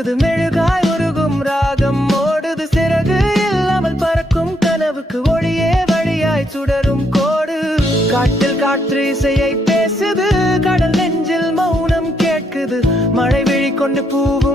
தாக்குது மெழுகாய் உருகும் ராகம் ஓடுது சிறகு இல்லாமல் பறக்கும் கனவுக்கு ஒளியே வழியாய் சுடரும் கோடு காட்டில் காற்று இசையை பேசுது கடல் நெஞ்சில் மௌனம் கேட்குது மழை விழி கொண்டு பூவு